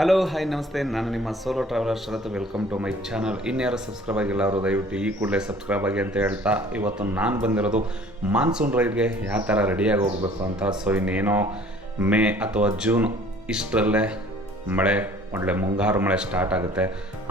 Hello hi ನಮಸ್ತೆ ನಾನು ನಿಮ್ಮ solo traveller Sharath. Welcome to my channel ಇನ್ಯಾರು ಸಬ್ಸ್ಕ್ರೈಬ್ ಆಗಿಲ್ಲ ಅವರು, ದಯವಿಟ್ಟು ಈ ಕೂಡಲೇ ಸಬ್ಸ್ಕ್ರೈಬ್ ಆಗಿ ಅಂತ ಹೇಳ್ತಾ, ಇವತ್ತು ನಾನು ಬಂದಿರೋದು ಮಾನ್ಸೂನ್ ರೈಡ್ಗೆ ಯಾವ ಥರ ರೆಡಿಯಾಗಿ ಹೋಗಬೇಕು ಅಂತ. ಸೊ ಇನ್ನೇನೋ ಮೇ ಅಥವಾ ಜೂನ್ ಇಷ್ಟರಲ್ಲೇ ಮಳೆ, ಒಳ್ಳೆ ಮುಂಗಾರು ಮಳೆ ಸ್ಟಾರ್ಟ್ ಆಗುತ್ತೆ.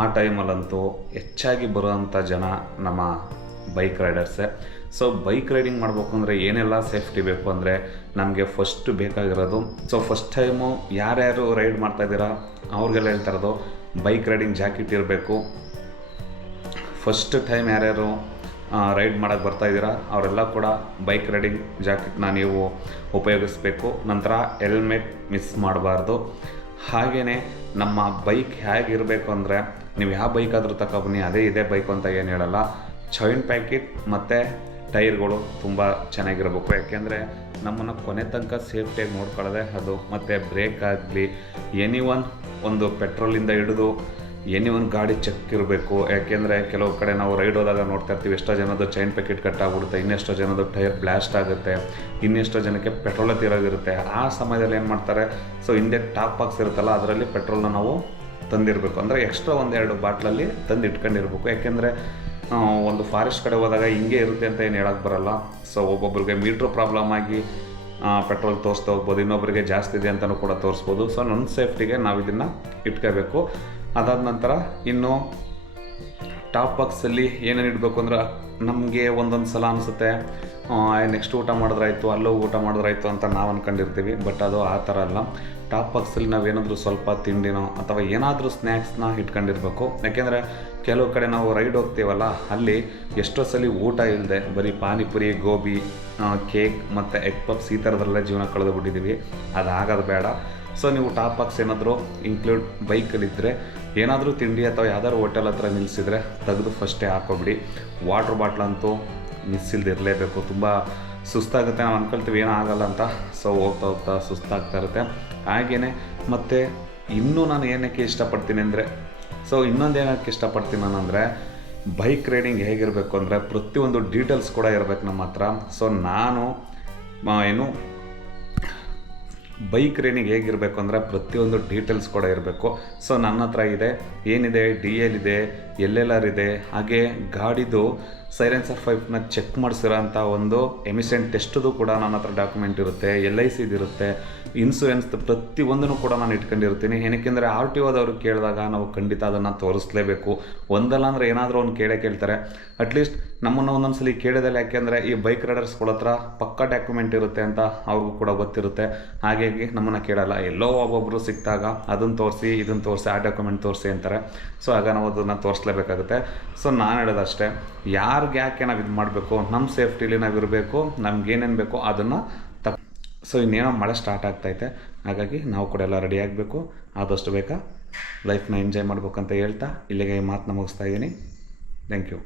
ಆ ಟೈಮಲ್ಲಂತೂ ಹೆಚ್ಚಾಗಿ ಬರುವಂಥ ಜನ ನಮ್ಮ ಬೈಕ್ ರೈಡರ್ಸೇ ಸೊ ಬೈಕ್ ರೈಡಿಂಗ್ ಮಾಡಬೇಕು ಅಂದರೆ ಏನೆಲ್ಲ ಸೇಫ್ಟಿ ಬೇಕು ಅಂದರೆ ನಮಗೆ ಫಸ್ಟ್ ಬೇಕಾಗಿರೋದು. ಸೊ ಫಸ್ಟ್ ಟೈಮು ಯಾರ್ಯಾರು ರೈಡ್ ಮಾಡ್ತಾ ಇದ್ದೀರಾ, ಅವ್ರಿಗೆಲ್ಲ ಹೇಳ್ತಾ ಇರೋದು ಬೈಕ್ ರೈಡಿಂಗ್ ಜಾಕೆಟ್ ಇರಬೇಕು. ಫಸ್ಟ್ ಟೈಮ್ ಯಾರ್ಯಾರು ರೈಡ್ ಮಾಡೋಕ್ಕೆ ಬರ್ತಾ ಇದ್ದೀರಾ, ಅವರೆಲ್ಲ ಕೂಡ ಬೈಕ್ ರೈಡಿಂಗ್ ಜಾಕೆಟ್ನ ನೀವು ಉಪಯೋಗಿಸ್ಬೇಕು. ನಂತರ ಹೆಲ್ಮೆಟ್ ಮಿಸ್ ಮಾಡಬಾರ್ದು. ಹಾಗೆಯೇ ನಮ್ಮ ಬೈಕ್ ಹೇಗಿರಬೇಕು ಅಂದರೆ, ನೀವು ಯಾವ ಬೈಕ್ ಆದರೂ ತಗೊಬನ್ನಿ ಅದೇ ಇದೇ ಬೈಕು ಅಂತ ಏನು ಹೇಳಲ್ಲ. ಚೈನ್ ಪ್ಯಾಕೆಟ್ ಮತ್ತು ಟೈರ್ಗಳು ತುಂಬ ಚೆನ್ನಾಗಿರಬೇಕು. ಯಾಕೆಂದರೆ ನಮ್ಮನ್ನು ಕೊನೆ ತನಕ ಸೇಫ್ಟಿಯಾಗಿ ನೋಡ್ಕೊಳ್ಳೋದೆ ಅದು ಮತ್ತು ಬ್ರೇಕ್ ಆಗಲಿ, ಎನಿ ಒನ್ ಒಂದು ಪೆಟ್ರೋಲಿಂದ ಹಿಡಿದು ಎನಿ ಒಂದು ಗಾಡಿ ಚೆಕ್ ಇರಬೇಕು. ಯಾಕೆಂದರೆ ಕೆಲವು ಕಡೆ ನಾವು ರೈಡ್ ಹೋದಾಗ ನೋಡ್ತಾ ಇರ್ತೀವಿ, ಎಷ್ಟೋ ಜನದ್ದು ಚೈನ್ ಪ್ಯಾಕೆಟ್ ಕಟ್ ಆಗ್ಬಿಡುತ್ತೆ, ಇನ್ನೆಷ್ಟೋ ಜನದ್ದು ಟೈರ್ ಬ್ಲಾಸ್ಟ್ ಆಗುತ್ತೆ, ಇನ್ನೆಷ್ಟೋ ಜನಕ್ಕೆ ಪೆಟ್ರೋಲ್ ತೀರೋಗಿರುತ್ತೆ. ಆ ಸಮಯದಲ್ಲಿ ಏನು ಮಾಡ್ತಾರೆ? ಸೊ, ಹಿಂದೆ ಟಾಪ್ ಬಾಕ್ಸ್ ಇರುತ್ತಲ್ಲ, ಅದರಲ್ಲಿ ಪೆಟ್ರೋಲ್ನ ನಾವು ತಂದಿರಬೇಕು. ಅಂದರೆ ಎಕ್ಸ್ಟ್ರಾ ಒಂದೆರಡು ಬಾಟ್ಲಲ್ಲಿ ತಂದು ಇಟ್ಕೊಂಡಿರ್ಬೇಕು ಯಾಕೆಂದರೆ ಒಂದು ಫಾರೆಸ್ಟ್ ಕಡೆ ಹೋದಾಗ ಹಿಂಗೆ ಇರುತ್ತೆ ಅಂತ ಏನು ಹೇಳಕ್ಕೆ ಬರಲ್ಲ. ಸೊ ಒಬ್ಬೊಬ್ರಿಗೆ ಮೀಟ್ರ್ ಪ್ರಾಬ್ಲಮ್ ಆಗಿ ಪೆಟ್ರೋಲ್ ತೋರಿಸ್ತಾ ಹೋಗ್ಬೋದು ಇನ್ನೊಬ್ಬರಿಗೆ ಜಾಸ್ತಿ ಇದೆ ಅಂತಲೂ ಕೂಡ ತೋರಿಸ್ಬೋದು. ಸೊ ನನ್ನ ಸೇಫ್ಟಿಗೆ ನಾವು ಇದನ್ನು ಇಟ್ಕೋಬೇಕು. ಅದಾದ ನಂತರ ಇನ್ನು ಟಾಪ್ ಬಾಕ್ಸಲ್ಲಿ ಏನೇನು ಇಡಬೇಕು ಅಂದ್ರೆ ನಮಗೆ ಒಂದೊಂದು ಸಲ ಅನಿಸುತ್ತೆ ನೆಕ್ಸ್ಟ್ ಊಟ ಮಾಡಿದ್ರಾಯ್ತು, ಅಲ್ಲೋ ಊಟ ಮಾಡಿದ್ರಾಯ್ತು ಅಂತ ನಾವು ಅಂದ್ಕೊಂಡಿರ್ತೀವಿ ಬಟ್ ಅದು ಆ ಥರ ಅಲ್ಲ. ಟಾಪ್ ಬಾಕ್ಸಲ್ಲಿ ನಾವೇನಾದರೂ ಸ್ವಲ್ಪ ತಿಂಡಿನೋ ಅಥವಾ ಏನಾದರೂ ಸ್ನ್ಯಾಕ್ಸ್ನ ಇಟ್ಕೊಂಡಿರ್ಬೇಕು. ಯಾಕೆಂದರೆ ಕೆಲವು ಕಡೆ ನಾವು ರೈಡ್ ಹೋಗ್ತೀವಲ್ಲ, ಅಲ್ಲಿ ಎಷ್ಟೋ ಸಲ ಊಟ ಇಲ್ಲದೆ ಬರೀ ಪಾನಿಪುರಿ, ಗೋಬಿ ಕೇಕ್ ಮತ್ತು ಎಗ್ ಪಪ್ಸ್ ಈ ಥರದಲ್ಲೇ ಜೀವನ ಕಳೆದು ಬಿಟ್ಟಿದ್ದೀವಿ ಆಗೋದು ಬೇಡ. ಸೊ ನೀವು ಟಾಪ್ ಬಾಕ್ಸ್ ಏನಾದರೂ ಇನ್ಕ್ಲೂಡ್ ಬೈಕಲ್ಲಿದ್ದರೆ ಏನಾದರೂ ತಿಂಡಿ ಅಥವಾ ಯಾವ್ದಾದ್ರು ಹೋಟೆಲ್ ಹತ್ರ ನಿಲ್ಲಿಸಿದ್ರೆ ತೆಗೆದು ಫಸ್ಟೇ ಹಾಕೋಬಿಡಿ. ವಾಟ್ರ್ ಬಾಟ್ಲ್ ಅಂತೂ ಮಿಸ್ ಇಲ್ದೆ ಇರಲೇಬೇಕು. ತುಂಬ ಸುಸ್ತಾಗುತ್ತೆ. ನಾವು ಅಂದ್ಕೊಳ್ತೀವಿ ಏನೂ ಆಗಲ್ಲ ಅಂತ. ಸೊ ಹೋಗ್ತಾ ಹೋಗ್ತಾ ಸುಸ್ತಾಗ್ತಾ ಇರುತ್ತೆ. ಹಾಗೆಯೇ ಮತ್ತು ಇನ್ನೂ ನಾನು ಏನಕ್ಕೆ ಇಷ್ಟಪಡ್ತೀನಿ ಅಂದರೆ ಸೊ ಇನ್ನೊಂದು ಏನಕ್ಕೆ ಇಷ್ಟಪಡ್ತೀನಿ ನಾನು ಅಂದರೆ ಬೈಕ್ ರೈಡಿಂಗ್ ಹೇಗಿರಬೇಕು ಅಂದರೆ ಪ್ರತಿಯೊಂದು ಡೀಟೇಲ್ಸ್ ಕೂಡ ಇರಬೇಕು ನಮ್ಮ ಹತ್ರ. ಸೊ ನಾನು ಏನು ಬೈಕ್ ರೈಡಿಂಗ್ ಹೇಗಿರಬೇಕು ಅಂದರೆ ಪ್ರತಿಯೊಂದು ಡೀಟೇಲ್ಸ್ ಕೂಡ ಇರಬೇಕು. ಸೊ ನನ್ನ ಹತ್ರ ಇದೆ, ಏನಿದೆ ಡಿ ಎಲ್ ಇದೆ ಎಲ್ ಎಲ್ ಆರ್ ಇದೆ, ಹಾಗೆ ಗಾಡಿದು ಸೈಲೆನ್ಸರ್ ಪೈಪ್ನ ಚೆಕ್ ಮಾಡಿಸಿರೋ ಅಂಥ ಒಂದು ಎಮಿಷನ್ ಟೆಸ್ಟ್ದು ಕೂಡ ನನ್ನ ಹತ್ರ ಡಾಕ್ಯುಮೆಂಟ್ ಇರುತ್ತೆ ಎಲ್ ಐ ಸಿದಿರುತ್ತೆ ಇನ್ಸೂರೆನ್ಸ್ ಪ್ರತಿಯೊಂದನ್ನು ಕೂಡ ನಾನು ಇಟ್ಕೊಂಡಿರ್ತೀನಿ. ಏನಕ್ಕೆಂದರೆ ಆರ್ ಟಿ ಓದವರು ಕೇಳಿದಾಗ ನಾವು ಖಂಡಿತ ಅದನ್ನು ತೋರಿಸ್ಲೇಬೇಕು. ಒಂದಲ್ಲ ಅಂದರೆ ಏನಾದರೂ ಒಂದು ಕೇಳೇ ಕೇಳ್ತಾರೆ. ಅಟ್ಲೀಸ್ಟ್ ನಮ್ಮನ್ನು ಒಂದೊಂದ್ಸಲಿ ಕೇಳಿದಲ್ಲ ಯಾಕೆಂದರೆ ಈ ಬೈಕ್ ರೈಡರ್ಸ್ಗಳ ಹತ್ರ ಪಕ್ಕ ಡಾಕ್ಯುಮೆಂಟ್ ಇರುತ್ತೆ ಅಂತ ಅವ್ರಿಗೂ ಕೂಡ ಗೊತ್ತಿರುತ್ತೆ. ಹಾಗಾಗಿ ನಮ್ಮನ್ನು ಕೇಳಲ್ಲ. ಎಲ್ಲೋ ಒಬ್ಬೊಬ್ಬರು ಸಿಕ್ಕಿದಾಗ ಅದನ್ನು ತೋರಿಸಿ, ಇದನ್ನು ತೋರಿಸಿ, ಆ ಡಾಕ್ಯುಮೆಂಟ್ ತೋರಿಸಿ ಅಂತಾರೆ. ಸೊ ಆಗ ನಾವು ಅದನ್ನು ತೋರಿಸ್ಲೇಬೇಕಾಗುತ್ತೆ. ಸೊ ನಾನು ಹೇಳೋದಷ್ಟೇ ಯಾರಿಗೆ ಯಾಕೆ ನಾವು ಇದು ಮಾಡಬೇಕು? ನಮ್ಮ ಸೇಫ್ಟಿಲಿ ನಾವು ಇರಬೇಕು, ನಮ್ಗೆ ಏನೇನು ಬೇಕೋ ಅದನ್ನು ತಪ್ ಸೊ ಇನ್ನೇನೋ ಮಳೆ ಸ್ಟಾರ್ಟ್ ಆಗ್ತೈತೆ. ಹಾಗಾಗಿ ನಾವು ಕೂಡ ಎಲ್ಲ ರೆಡಿ ಆಗಬೇಕು. ಆದಷ್ಟು ಬೇಕಾ ಲೈಫ್ನ ಎಂಜಾಯ್ ಮಾಡ್ಬೇಕಂತ ಹೇಳ್ತಾ, ಇಲ್ಲಿಗೆ ಈ ಮಾತನ್ನ ಮುಗಿಸ್ತಾ ಇದ್ದೀನಿ. Thank you